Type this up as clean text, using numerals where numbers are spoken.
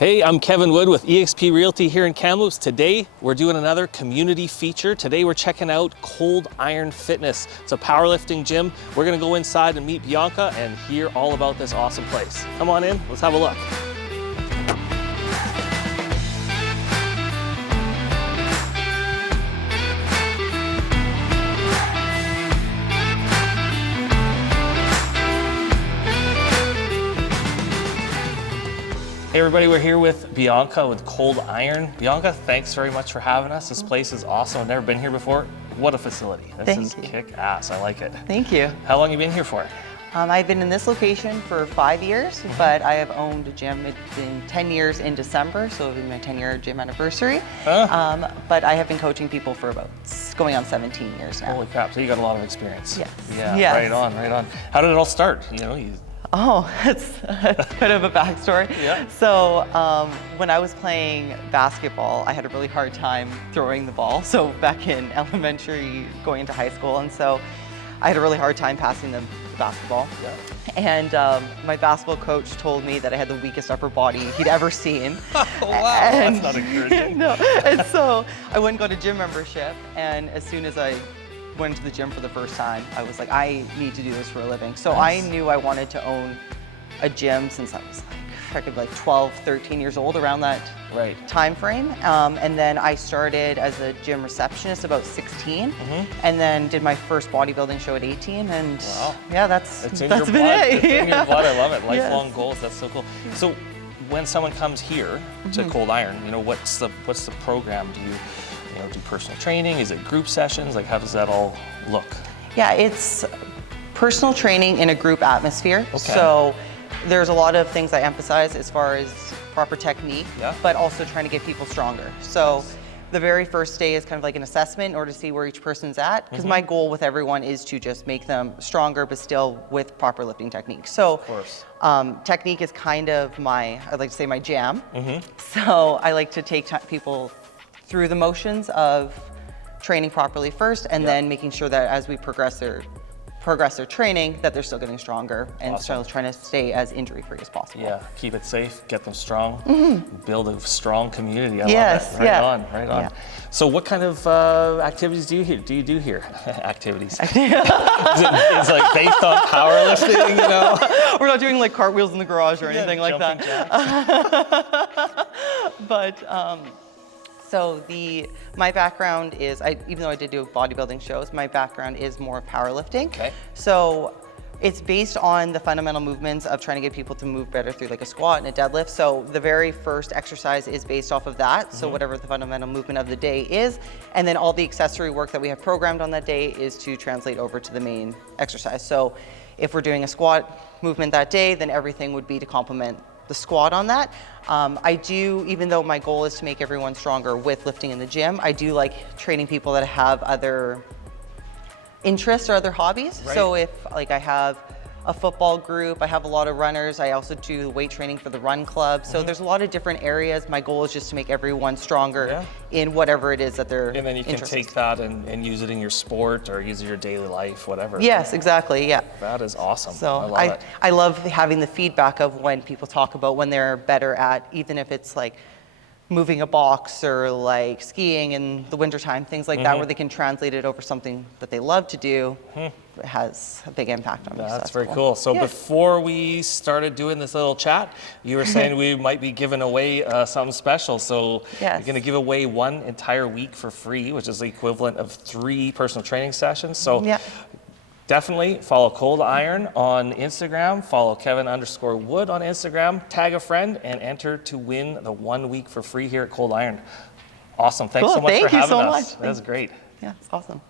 Hey, I'm Kevin Wood with eXp Realty here in Kamloops. Today, we're doing another community feature. Today, we're checking out Cold Iron Fitness. It's a powerlifting gym. We're gonna go inside and meet Bianca and hear all about this awesome place. Come on in, let's have a look. Hey everybody, we're here with Bianca with Cold Iron. Bianca, thanks very much for having us. This place is awesome. I've never been here before. What a facility. This is kick-ass. I like it. Thank you. How long have you been here for? I've been in this location for 5 years, but I have owned a gym. It's been 10 years in December, so it'll be my 10-year gym anniversary. But I have been coaching people for about going on 17 years now. Holy crap, so you got a lot of experience. Yes. Yeah, yes. Right on, right on. How did it all start? Oh, that's kind of a backstory. Yeah. So when I was playing basketball, I had a really hard time throwing the ball. So back in elementary, going into high school, and so I had a really hard time passing the basketball. Yeah. And my basketball coach told me that I had the weakest upper body he'd ever seen. Oh, wow, and, that's not encouraging. No, and so I went and got a gym membership, and as soon as I went to the gym for the first time, I was like, I need to do this for a living. So Nice. I knew I wanted to own a gym since I was like 12, 13 years old, around that time frame. And then I started as a gym receptionist about 16, and then did my first bodybuilding show at 18. And wow. Yeah, that's It's in been your blood. it. It's in your blood. I love it. Yes. Lifelong goals. That's so cool. So when someone comes here to Cold Iron, what's the program? Do you do personal training? Is it group sessions? Like, how does that all look? Yeah, it's personal training in a group atmosphere. Okay. So there's a lot of things I emphasize as far as proper technique, Yeah. but also trying to get people stronger. So the very first day is kind of like an assessment in order to see where each person's at, because my goal with everyone is to just make them stronger, but still with proper lifting technique. So Of course. technique is kind of I'd like to say my jam. So I like to take people through the motions of training properly first, and then making sure that as we progress their training, that they're still getting stronger, and still trying to stay as injury-free as possible. Yeah, keep it safe, get them strong, build a strong community. I love Yes, it. Right on, right on. Yeah. So what kind of activities do you do here? Activities. It's like based on powerlifting, We're not doing like cartwheels in the garage or anything like that. But so my background is, even though I did do bodybuilding shows, my background is more powerlifting. Okay. So it's based on the fundamental movements of trying to get people to move better through like a squat and a deadlift. So the very first exercise is based off of that. So whatever the fundamental movement of the day is, and then all the accessory work that we have programmed on that day is to translate over to the main exercise. So if we're doing a squat movement that day, then everything would be to complement the squat on that. I do, even though my goal is to make everyone stronger with lifting in the gym, I do like training people that have other interests or other hobbies. Right. So if like I have a football group, I have a lot of runners, I also do weight training for the run club. So there's a lot of different areas. My goal is just to make everyone stronger in whatever it is that they're And then you can take that and use it in your sport or use it in your daily life, whatever. Yes, exactly, yeah. That is awesome. So I love having the feedback of when people talk about when they're better at, even if it's like moving a box or like skiing in the wintertime, things like that, where they can translate it over something that they love to do. It has a big impact on me. That's very cool. So before we started doing this little chat, you were saying we might be giving away something special. So you're going to give away one entire week for free, which is the equivalent of 3 personal training sessions. So definitely follow Cold Iron on Instagram, follow Kevin_Wood on Instagram, tag a friend, and enter to win the 1 week for free here at Cold Iron. Awesome. Thanks so much for having us. Much. That was great. Yeah, it's awesome.